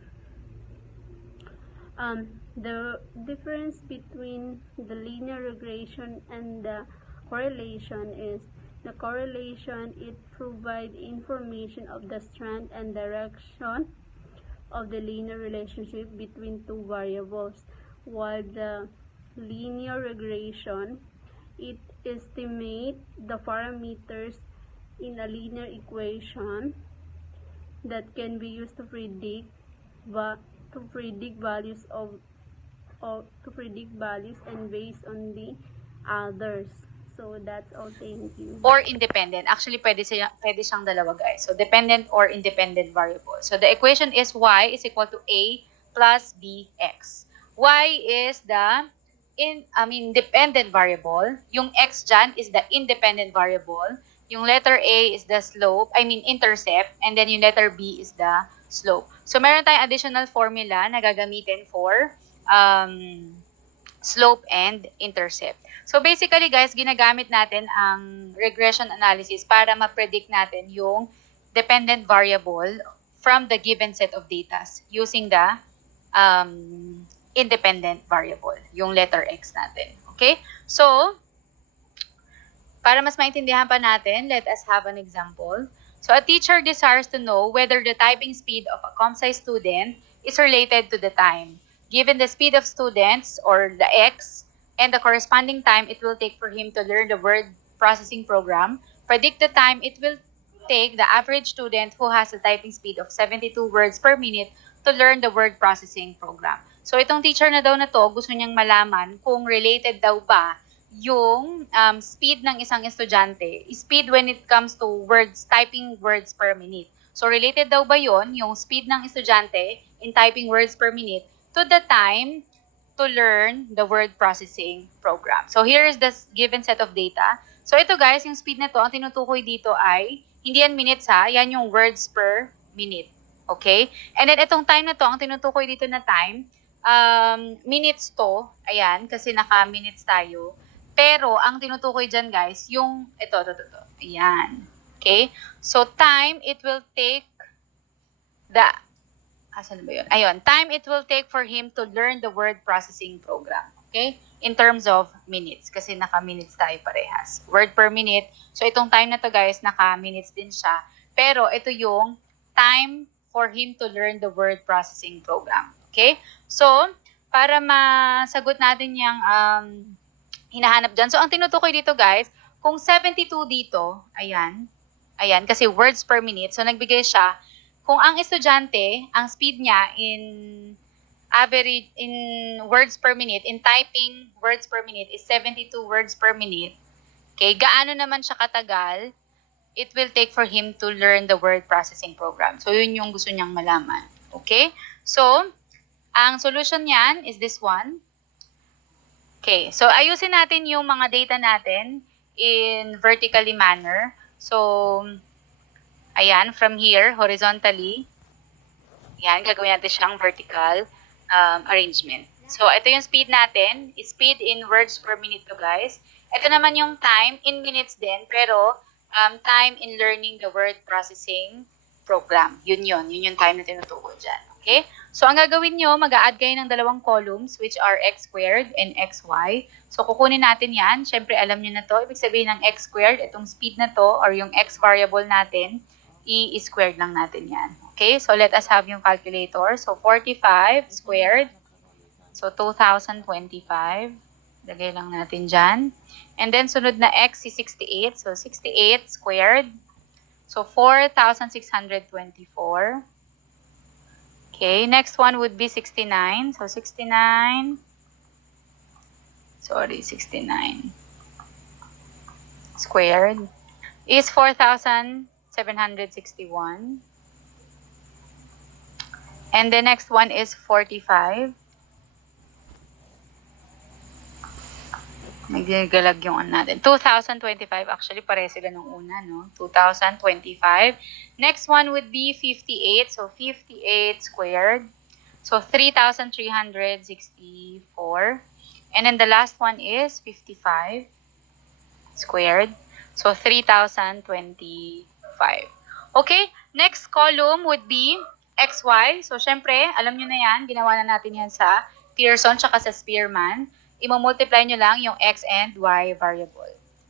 The difference between the linear regression and the correlation is the correlation, it provides information of the strength and direction of the linear relationship between two variables, while the linear regression, it estimates the parameters in a linear equation that can be used to predict values and based on the others. So that's all. Thank you. Or independent. Actually, pwede siyang dalawa, guys. So, dependent or independent variable. So, the equation is y is equal to a plus bx. Y is the dependent variable. Yung x dyan is the independent variable. Yung letter A is the intercept. And then yung letter B is the slope. So, meron tayong additional formula na gagamitin for slope and intercept. So, basically, guys, ginagamit natin ang regression analysis para ma-predict natin yung dependent variable from the given set of data using the independent variable, yung letter X natin. Okay? So, para mas maintindihan pa natin, let us have an example. So, a teacher desires to know whether the typing speed of a ComSci student is related to the time. Given the speed of students, or the X, and the corresponding time it will take for him to learn the word processing program, predict the time it will take the average student who has a typing speed of 72 words per minute to learn the word processing program. So, itong teacher na to, gusto niyang malaman kung related daw ba yung speed ng isang estudyante, speed when it comes to typing words per minute. So, related daw ba yon yung speed ng estudyante in typing words per minute to the time to learn the word processing program. So, here is the given set of data. So, ito guys, yung speed na to, ang tinutukoy dito ay, hindi yan minutes ha, yan yung words per minute. Okay? And then, itong time na to, ang tinutukoy dito na time, minutes to, ayan, kasi naka-minutes tayo. Pero, ang tinutukoy dyan guys, yung, ito, ayan. Okay? So, time, it will take asan ba yun? Ayun, time it will take for him to learn the word processing program. Okay? In terms of minutes. Kasi naka-minutes tayo parehas. Word per minute. So, itong time na to guys, naka-minutes din siya. Pero, ito yung time for him to learn the word processing program. Okay? So, para masagot natin yung hinahanap dyan. So, ang tinutukoy dito guys, kung 72 dito, ayan, kasi words per minute. So, nagbigay siya, kung ang estudyante, ang speed niya in average, in words per minute, in typing words per minute is 72 words per minute, okay, gaano naman siya katagal it will take for him to learn the word processing program. So, yun yung gusto niyang malaman. Okay? So, ang solution niyan is this one. Okay. So, ayusin natin yung mga data natin in vertically manner. So, ayan, from here, horizontally, ayan, gagawin natin siyang vertical arrangement. So, ito yung speed natin. Speed in words per minute to, guys. Ito naman yung time in minutes din, pero time in learning the word processing program. Yun yung time na tinutukoy dyan. Okay? So, ang gagawin nyo, mag-a-add kayo ng dalawang columns, which are x squared and xy. So, kukunin natin yan. Siyempre, alam nyo na to. Ibig sabihin ng x squared, itong speed na to, or yung x variable natin, i-squared lang natin yan. Okay? So, let us have yung calculator. So, 45 squared. So, 2025. Lagay lang natin dyan. And then, sunod na x is 68. So, 68 squared. So, 4,624. Okay. Next one would be 69. So, 69. 69 squared is 4,725. 761. And the next one is 45. Nagagalag yung ano natin. 2025. Actually, pare sila nung una, no? 2025. Next one would be 58. So, 58 squared. So, 3,364. And then the last one is 55 squared. So, 3,025. Okay? Next column would be XY. So, syempre, alam nyo na yan. Ginawa na natin yan sa Pearson tsaka sa Spearman. I-multiply nyo lang yung X and Y variable.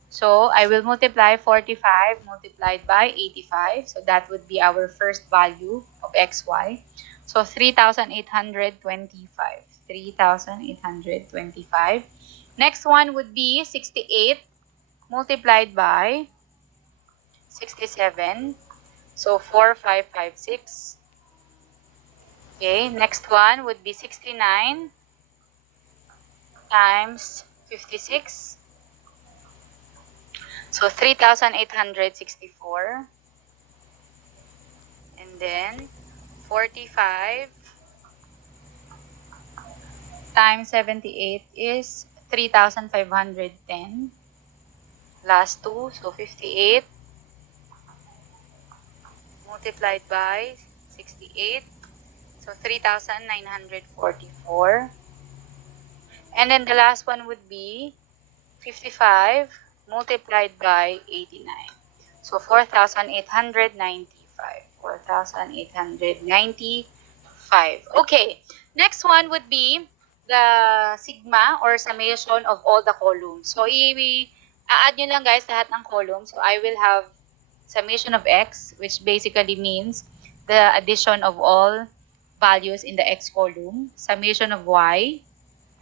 So, I will multiply 45 multiplied by 85. So, that would be our first value of XY. So, 3,825. 3,825. Next one would be 68 multiplied by 67. So, 4,556. Okay, next one would be 69 times 56. So, 3,864. And then, 45 times 78 is 3,510. Last two, so 58 multiplied by 68. So, 3,944. And then the last one would be 55 multiplied by 89. So, 4,895. 4,895. Okay. Next one would be the sigma or summation of all the columns. So, i-add nyo lang guys lahat ng columns. So, I will have summation of x, which basically means the addition of all values in the x column. Summation of y.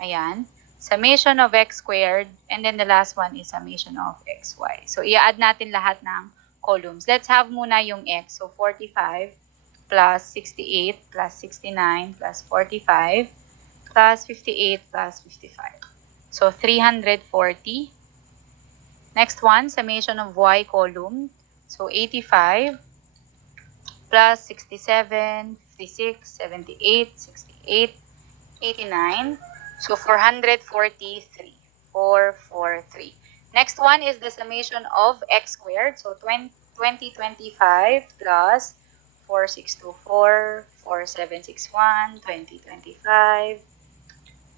Ayan. Summation of x squared. And then the last one is summation of xy. So, i-add natin lahat ng columns. Let's have muna yung x. So, 45 plus 68 plus 69 plus 45 plus 58 plus 55. So, 340. Next one, summation of y column. So, 85 plus 67, 56, 78, 68, 89. So, 443. 443. Next one is the summation of x squared. So, 2025 plus 4624, 4761, 2025,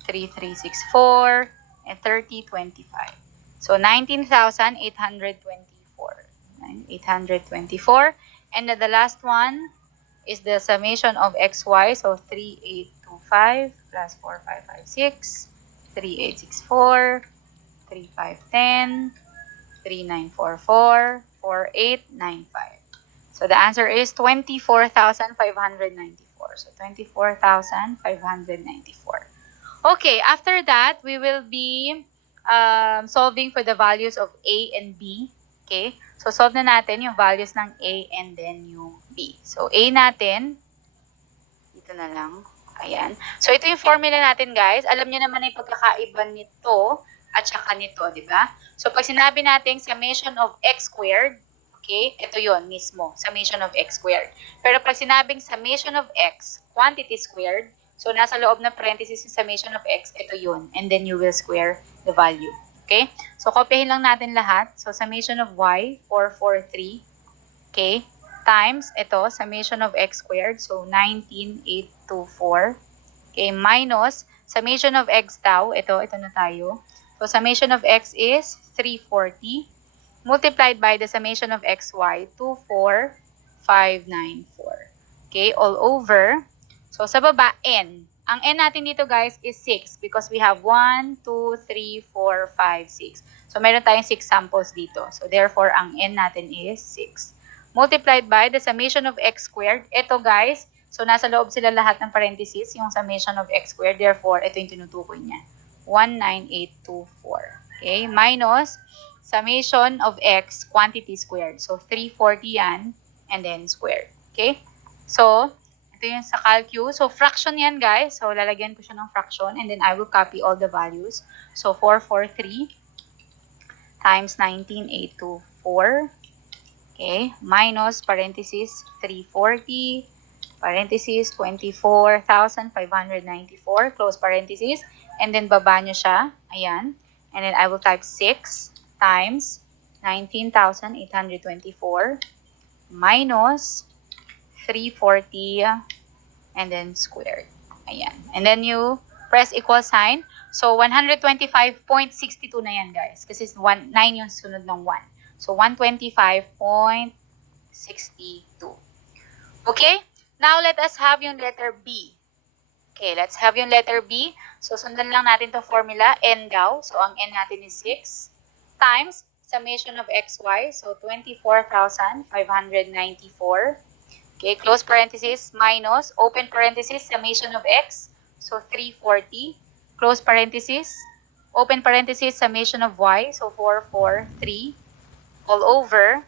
3364, and 3025. So, 19,824. 824. And then the last one is the summation of xy. So, 3825 plus 4556, 3864, 3510, 3944, 4895. So, the answer is 24,594. So, 24,594. Okay, after that, we will be solving for the values of A and B. Okay? So, solve na natin yung values ng A and then yung B. So, A natin, dito na lang. Ayan. So, ito yung formula natin, guys. Alam nyo naman yung pagkakaiba nito at saka nito, di ba? So, pag sinabi natin summation of x squared, okay, ito yon mismo, summation of x squared. Pero pag sinabing summation of x, quantity squared, so nasa loob ng parenthesis yung summation of x, ito yun. And then you will square the value. Okay? So, kopyahin lang natin lahat. So, summation of y, 443. Okay? Times, ito, summation of x squared. So, 19,824. Okay? Minus, summation of x tau. Ito na tayo. So, summation of x is 340. Multiplied by the summation of xy, 24594. Okay? All over. So, sa baba, n. Ang n natin dito, guys, is 6 because we have 1, 2, 3, 4, 5, 6. So, meron tayong 6 samples dito. So, therefore, ang n natin is 6. Multiplied by the summation of x squared. Ito, guys, so nasa loob sila lahat ng parenthesis, yung summation of x squared. Therefore, ito yung tinutukoy niya. 19824. Okay? Minus summation of x quantity squared. So, 340 yan, and then squared. Okay? So, ito yung sa calcu. So, fraction yan, guys. So, lalagyan ko siya ng fraction and then I will copy all the values. So, 443 times 19,824. Okay, minus parenthesis 340, parenthesis 24,594, close parenthesis, and then baba nyo siya, ayan, and then I will type 6 times 19,824 minus 340 and then squared, ayan, and then you press equal sign. So 125.62 na yan, guys, kasi 9 yung sunod ng 1. So 125.62. Okay? Now, let us have yung letter B. Okay, let's have yung letter B. So, sundan lang natin to formula. N daw. So, ang N natin is 6 times summation of XY. So, 24,594. Okay, close parenthesis, minus, open parenthesis, summation of X. So, 340. Close parenthesis, open parenthesis, summation of Y. So, 443. All over.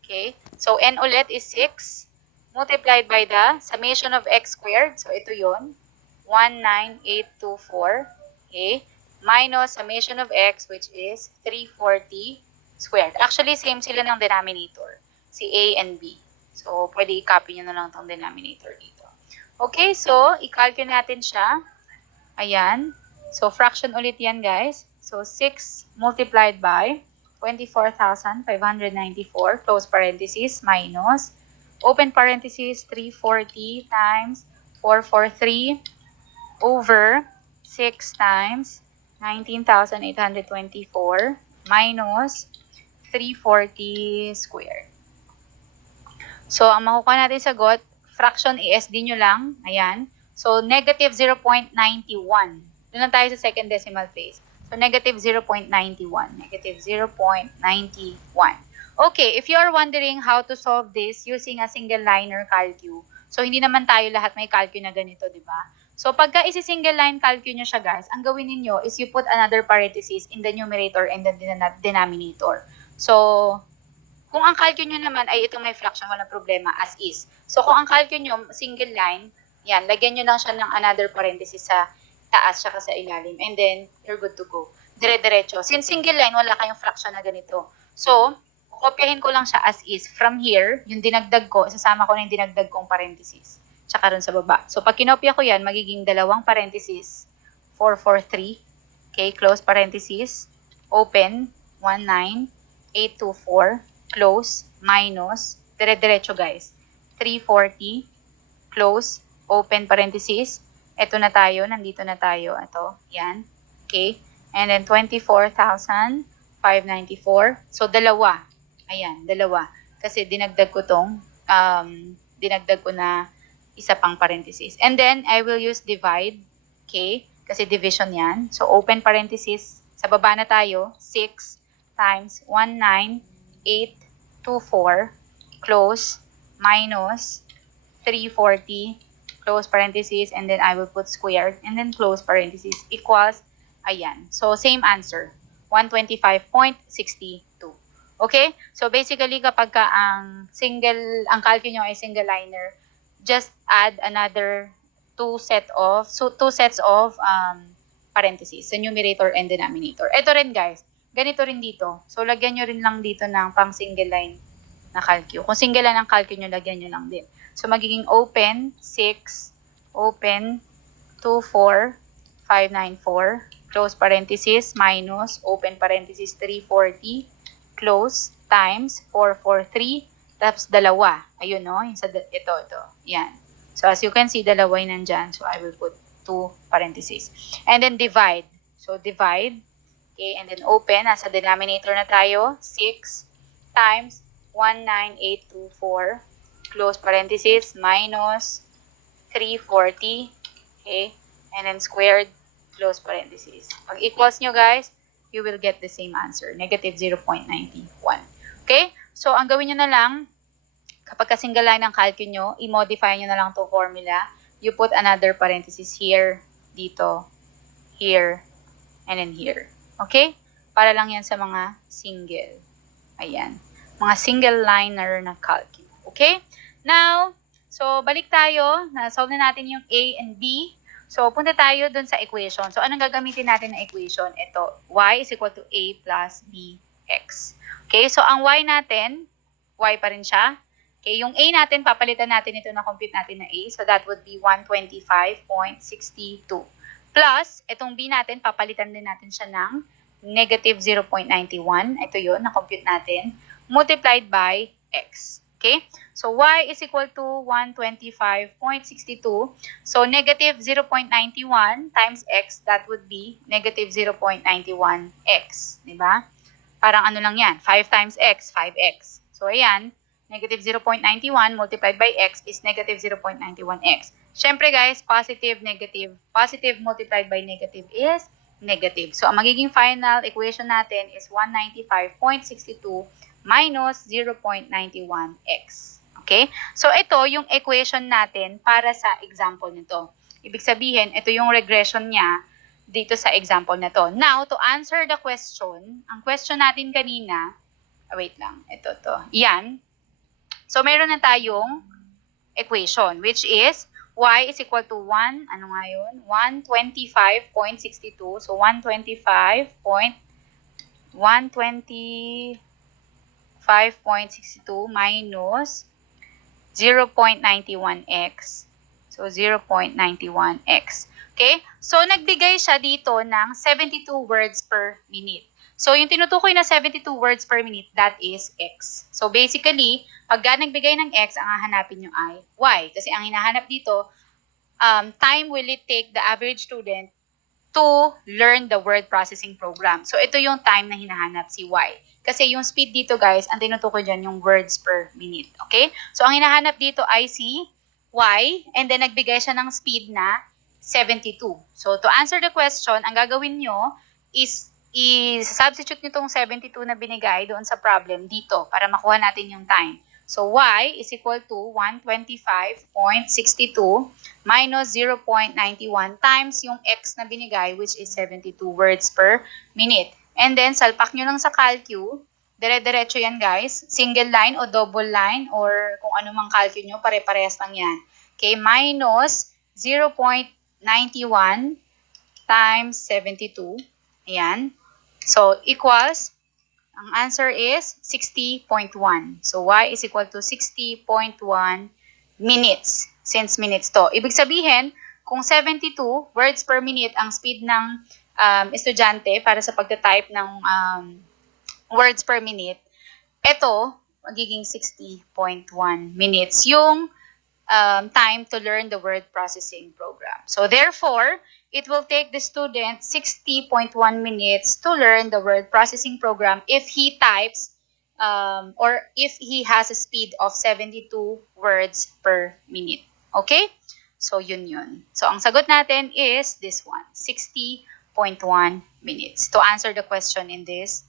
Okay, so N ulit is 6. Multiplied by the summation of X squared. So, ito yun. 19824. Okay, minus summation of X, which is 340 squared. Actually, same sila ng denominator. Si A and B. So, pwede i-copy nyo na lang itong denominator dito. Okay, so, i-calculate natin siya. Ayan. So, fraction ulit yan, guys. So, 6 multiplied by 24,594, close parenthesis, minus, open parenthesis, 340 times 443 over 6 times 19,824 minus 340 squared. So, ang makukuha natin sagot, fraction ESD nyo lang. Ayan. So, negative 0.91. Doon lang tayo sa second decimal place. So, negative 0.91. Negative 0.91. Okay, if you are wondering how to solve this using a single liner calcu, so hindi naman tayo lahat may calcu na ganito, di ba? So, pagka isi-single line calcu nyo siya, guys, ang gawin niyo is you put another parenthesis in the numerator and the denominator. So, kung ang calcu nyo naman ay itong may fraction, walang problema, as is. So, kung ang calcu nyo, single line, yan, lagyan nyo lang siya ng another parenthesis sa taas tsaka sa ilalim. And then, you're good to go. Dire-diretso. Since single line, wala kayong fraction na ganito. So, kopyahin ko lang siya as is. From here, yung dinagdag ko, isasama ko na yung dinagdag kong parenthesis. Tsaka rin sa baba. So, pag kinopya ko yan, magiging dalawang parenthesis, 443. Okay, close parenthesis, open, 19824, close, minus, dire-diretso guys, 340, close, open parenthesis, eto na tayo, nandito na tayo, ito, yan, okay, and then 24,594, so dalawa, ayan, dalawa, kasi dinagdag ko tong, dinagdag ko na isa pang parenthesis, and then I will use divide, okay, kasi division yan, so open parenthesis, sa baba na tayo, 6 times 19824, close, minus, 340, close parenthesis, and then I will put squared, and then close parenthesis, equals, ayan. So, same answer, 125.62. Okay? So, basically, kapag ka ang calcu nyo ay single liner, just add another two sets of parentheses sa numerator and denominator. Ito rin, guys. Ganito rin dito. So, lagyan nyo rin lang dito ng pang single line na calcu. Kung single line ang calcu nyo, lagyan nyo lang din. So, magiging open 6, open 24,594, close parenthesis, minus, open parenthesis 340, close, times 443, tapos dalawa. Ayun, no? Yung sa, ito. Yan. So, as you can see, dalawa yung nandyan. So, I will put 2 parentheses. And then, divide. So, divide. Okay, and then open. Nasa denominator na tayo. 6 times 19824. Close parenthesis. Minus 340. Okay. And then squared. Close parenthesis. Pag equals nyo, guys, you will get the same answer. Negative 0.91. Okay? So, ang gawin nyo na lang, kapag ka-single line ang calcu nyo, i-modify nyo na lang itong formula. You put another parenthesis here, dito, here, and then here. Okay? Para lang yan sa mga single. Ayan. Mga single liner na calcu. Okay? Now, so balik tayo. Na-solve na natin yung A and B. So, punta tayo dun sa equation. So, anong gagamitin natin na equation? Ito, y is equal to a plus bx. Okay? So, ang y natin, Y pa rin siya. Okay, yung A natin, papalitan natin ito na compute natin na A. So that would be 125.62. Plus, itong B natin, papalitan din natin siya ng negative 0.91. Ito yun, na-compute natin. Multiplied by X. Okay? So, Y is equal to 125.62. So, negative 0.91 times X, that would be negative 0.91X. Diba? Parang ano lang yan, 5 times X, 5X. So, ayan, negative 0.91 multiplied by X is negative 0.91X. Siyempre guys, positive, negative. Positive multiplied by negative is negative. So, ang magiging final equation natin is 195.62 minus 0.91x. Okay? So, ito yung equation natin para sa example nito. Ibig sabihin, ito yung regression niya dito sa example na to. Now, to answer the question, ang question natin kanina, wait lang, ito to. Yan. So, meron na tayong equation, which is y is equal to 1, ano nga yun? 125.62. So, 125.62 minus 0.91x. So, 0.91x. Okay? So, nagbigay siya dito ng 72 words per minute. So, yung tinutukoy na 72 words per minute, that is x. So, basically, pagka nagbigay ng x, ang hahanapin nyo ay y. Kasi ang hinahanap dito, time will it take the average student to learn the word processing program. So, ito yung time na hinahanap si y. Kasi yung speed dito, guys, ang tinutukoy dyan yung words per minute. Okay? So, ang hinahanap dito ay si y, and then nagbigay siya ng speed na 72. So, to answer the question, ang gagawin nyo is substitute nyo itong 72 na binigay doon sa problem dito para makuha natin yung time. So, y is equal to 125.62 minus 0.91 times yung x na binigay, which is 72 words per minute. And then, salpak nyo lang sa calcu. Dire-diretso yan, guys. Single line o double line or kung ano mang calcu nyo, pare-parehas lang yan. Okay, minus 0.91 times 72. Ayan. So, equals, ang answer is 60.1. So, y is equal to 60.1 minutes, since minutes to. Ibig sabihin, kung 72 words per minute ang speed ng estudyante para sa pagta-type ng words per minute, ito, magiging 60.1 minutes yung time to learn the word processing program. So, therefore, it will take the student 60.1 minutes to learn the word processing program if he types or if he has a speed of 72 words per minute. Okay? So, yun. So, ang sagot natin is this one, 60.1 minutes to answer the question in this